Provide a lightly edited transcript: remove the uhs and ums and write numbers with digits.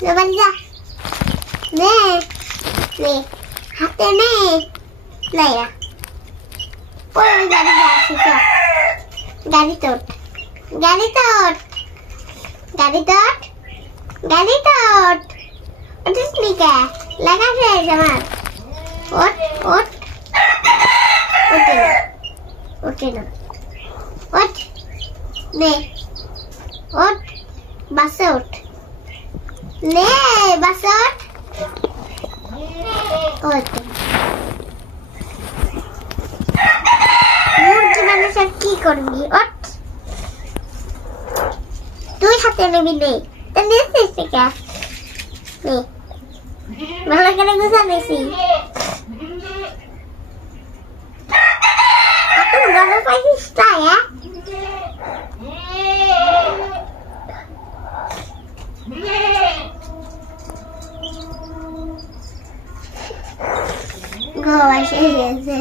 বাড়ি যা নে নে হাতে নে লাইয়া ওই গাড়ি যা শিখা গাড়ি তোট গাড়ি তোট গাড়ি তোট গাড়ি তোট উঠিস নি কে লাগা শেষ আমার ওঠ ওঠ ওঠে না ওঠে না ওঠ নে ওঠ বাসে ওঠ নে বাসে ওঠ ওঠ মুরগি মানুষ আর কি করবি ওঠ তুই হাতে নেবি নে তা নিয়েছিস কে নে ভালো করে গুছা নিয়েছি তুই গরম পাইছিস তাই গোয়া এসে গেছে